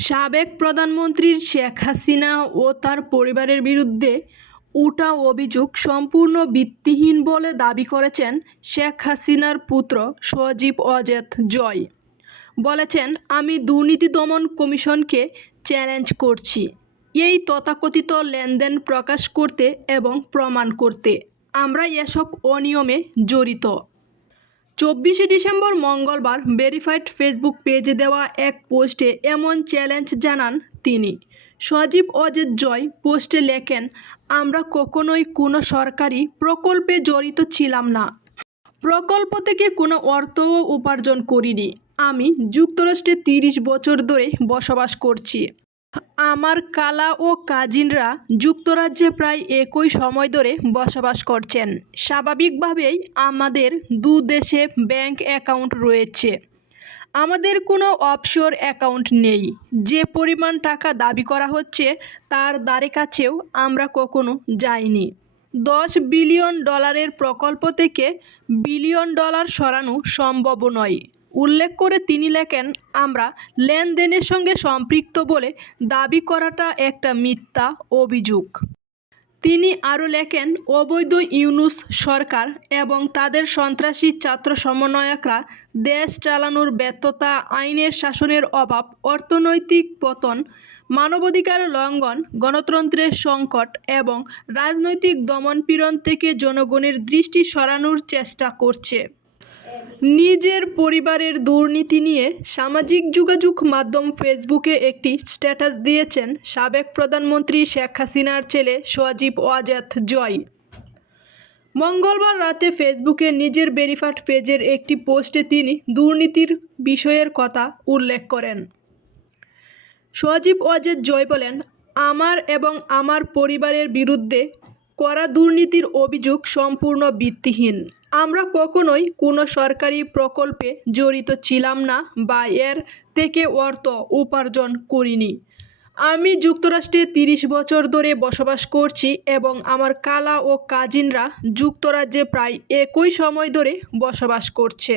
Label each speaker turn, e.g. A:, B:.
A: সাবেক প্রধানমন্ত্রী শেখ হাসিনা ও তার পরিবারের বিরুদ্ধে উঠা অভিযোগ সম্পূর্ণ ভিত্তিহীন বলে দাবি করেছেন শেখ হাসিনার পুত্র সজীব অজেত জয়। বলেছেন, আমি দুর্নীতি দমন কমিশনকে চ্যালেঞ্জ করছি। এই তথাকথিত লেনদেন প্রকাশ করতে এবং প্রমাণ করতে। আমরা এসব অনিয়মে জড়িত। চব্বিশে ডিসেম্বর মঙ্গলবার ভেরিফাইড ফেসবুক পেজে দেওয়া এক পোস্টে এমন চ্যালেঞ্জ জানান তিনি। সজীব অজিত জয় পোস্টে লেখেন, আমরা কখনোই কোনো সরকারি প্রকল্পে জড়িত ছিলাম না। প্রকল্প থেকে কোনো অর্থও উপার্জন করিনি। আমি যুক্তরাষ্ট্রে তিরিশ বছর ধরে বসবাস করছি। আমার কালা ও কাজিনরা যুক্তরাজ্যে প্রায় একই সময় ধরে বসবাস করছেন। স্বাভাবিকভাবেই আমাদের দু দেশে ব্যাংক অ্যাকাউন্ট রয়েছে। আমাদের কোনো অফশোর অ্যাকাউন্ট নেই। যে পরিমাণ টাকা দাবি করা হচ্ছে তার দ্বারে কাছেও আমরা কখনো যাইনি। দশ বিলিয়ন ডলারের প্রকল্প থেকে বিলিয়ন ডলার সরানো সম্ভব নয়। উল্লেখ করে তিনি লেখেন, আমরা লেনদেনের সঙ্গে সম্পৃক্ত বলে দাবি করাটা একটা মিথ্যা অভিযোগ। তিনি আরও লেখেন, অবৈধ ইউনুস সরকার এবং তাদের সন্ত্রাসী ছাত্র সমন্বয়করা দেশ চালানোর ব্যর্থতা, আইনের শাসনের অভাব, অর্থনৈতিক পতন, মানবাধিকার লঙ্ঘন, গণতন্ত্রের সংকট এবং রাজনৈতিক দমনপীড়ন থেকে জনগণের দৃষ্টি সরানোর চেষ্টা করছে। নিজের পরিবারের দুর্নীতি নিয়ে সামাজিক যোগাযোগ মাধ্যম ফেসবুকে একটি স্ট্যাটাস দিয়েছেন সাবেক প্রধানমন্ত্রী শেখ হাসিনার ছেলে সজীব ওয়াজেদ জয়। মঙ্গলবার রাতে ফেসবুকে নিজের ভেরিফাইড পেজের একটি পোস্টে তিনি দুর্নীতির বিষয়ের কথা উল্লেখ করেন। সজীব ওয়াজেদ জয় বলেন, আমার এবং আমার পরিবারের বিরুদ্ধে করা দুর্নীতির অভিযোগ সম্পূর্ণ ভিত্তিহীন। আমরা কখনোই কোনো সরকারি প্রকল্পে জড়িত ছিলাম না বা এর থেকে অর্থ উপার্জন করিনি। আমি যুক্তরাষ্ট্রে তিরিশ বছর ধরে বসবাস করছি এবং আমার কালা ও কাজিনরা যুক্তরাজ্যে প্রায় একই সময় ধরে বসবাস করছে।